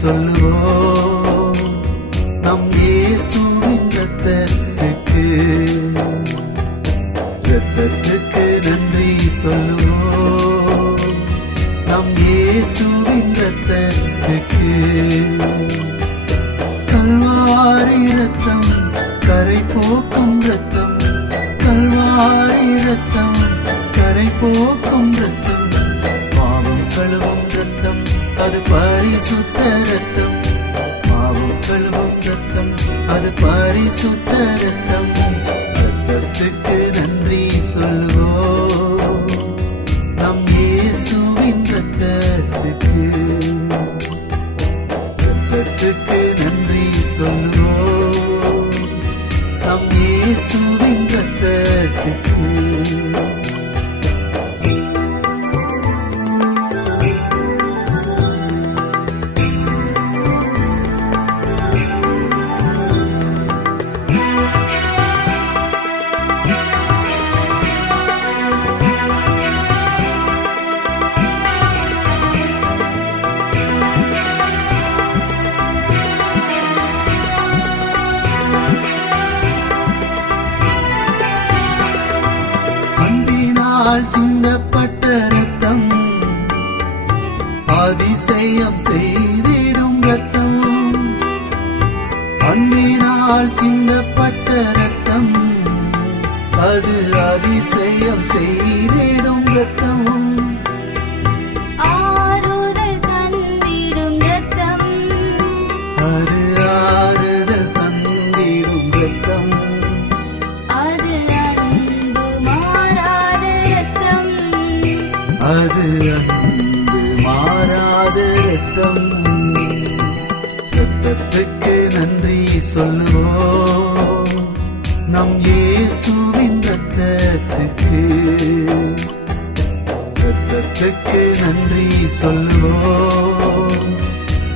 சொல்லுவோம் நம் இயேசுவின் இரத்தத்துக்கு நன்றி சொல்லுவோம் நம் இயேசுவின் இரத்தத்துக்கு. கல்வாரி இரத்தம் கரை போக்கும் இரத்தம், கல்வாரி இரத்தம் கரை போக்கும் இரத்தம், பாவம் கழுவும் இரத்தம் அது பரிசுத்த இரத்தம், பாவம் கழுவும் இரத்தம் அது பரிசுத்த இரத்தம். இரத்தத்துக்கு நன்றி சொல்லுவோம் நம் இயேசுவின் இரத்தத்துக்கு. இரத்தத்துக்கு நன்றி சொல்லுவோம் நம் இயேசுவின் இரத்தத்துக்கு. சிந்தப்பட்ட இரத்தம் அதிசயம் செய்திடும் இரத்தம், அன்பினால் சிந்தப்பட்ட இரத்தம் அது அதிசயம் செய்திடும் இரத்தம், ஆறுதல் தந்திடும் இரத்தம் அது ஆறுதல் தந்திடும் இரத்தம், அது அன்பு மாறாத இரத்தம், அது அன்பு மாறாத இரத்தம். இரத்தத்துக்கு நன்றி சொல்லுவோம் நம் இயேசுவின் இரத்தத்துக்கு. இரத்தத்துக்கு நன்றி சொல்லுவோம்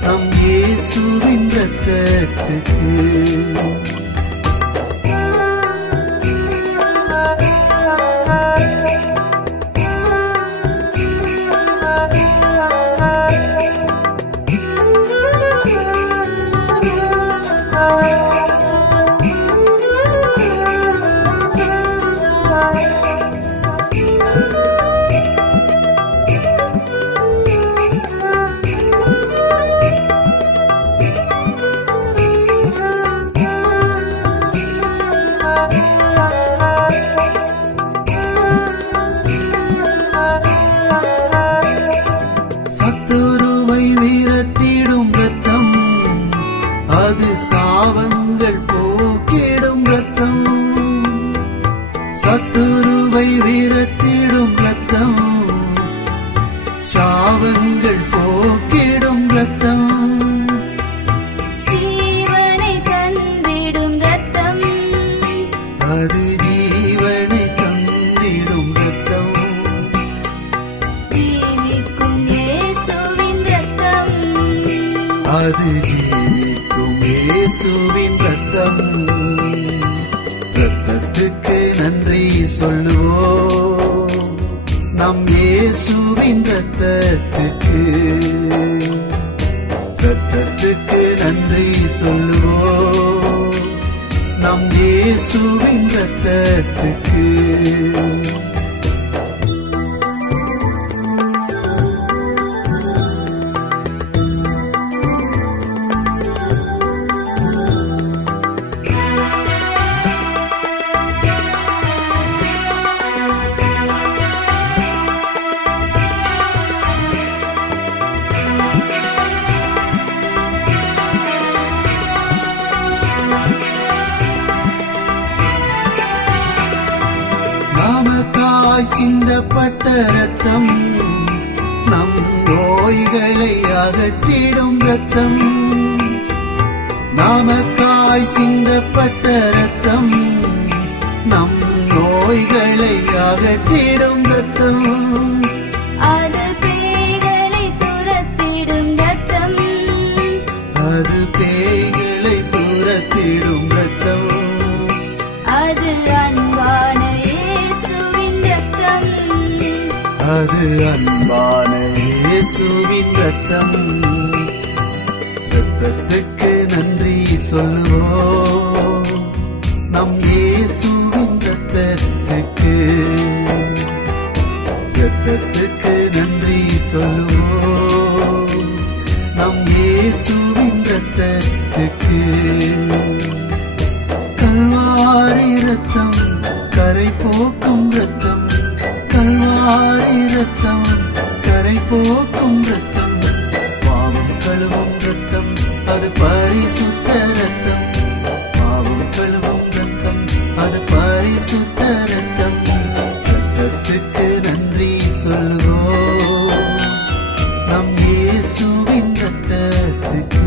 நம் இயேசுவின் இரத்தத்துக்கு. சத்துருவை விரட்டிடும் இரத்தம் அது சாபங்கள் போக்கிடும் இரத்தம், சத்துருவை விரட்டிடும் இரத்தம் சாபங்கள் போக்கிடும் இரத்தம், ஜீவனை தந்திடும் இரத்தம் அது ஜீவனை தந்திடும் இரத்தம், ஜீவிக்கும் இயேசுவின் இரத்தம், அது ஜீவிக்கும் இயேசுவின் இரத்தம். இரத்தத்துக்கு நன்றி சொல்லுவோம் நம் இயேசுவின் இரத்தத்துக்கு. இரத்தத்துக்கு நன்றி சொல்லுவோம் நம் இயேசுவின் இரத்தத்துக்கு. நமக்காய் சிந்தப்பட்ட இரத்தம் நம் நோய்களை அகற்றிடும் இரத்தம், நமக்காய் சிந்தப்பட்ட இரத்தம் நம் நோய்களை அகற்றிடும் இரத்தம், அது பேய்களை துரத்திடும் இரத்தம், அது பேய்களை துரத்திடும் இரத்தம், அது அன்பான இயேசுவின் இரத்தம், அது அன்பான இயேசுவின் இரத்தம். இரத்தத்துக்கு நன்றி சொல்லுவோம், நம் இயேசுவின் இரத்தத்துக்கு. இரத்தத்துக்கு நன்றி சொல்லுவோம், நம் இயேசுவின் இரத்தத்துக்கு. கல்வாரி இரத்தம் கரை போக்கும் இரத்தம், கல்வாரி இரத்தம் கரை போக்கும் இரத்தம், பாவம் கழுவும் இரத்தம் அது பரிசுத்த இரத்தம், பாவம் கழுவும் இரத்தம் அது பரிசுத்த இரத்தம். இரத்தத்துக்கு நன்றி சொல்லுவோம், நம் இயேசுவின் இரத்தத்துக்கு.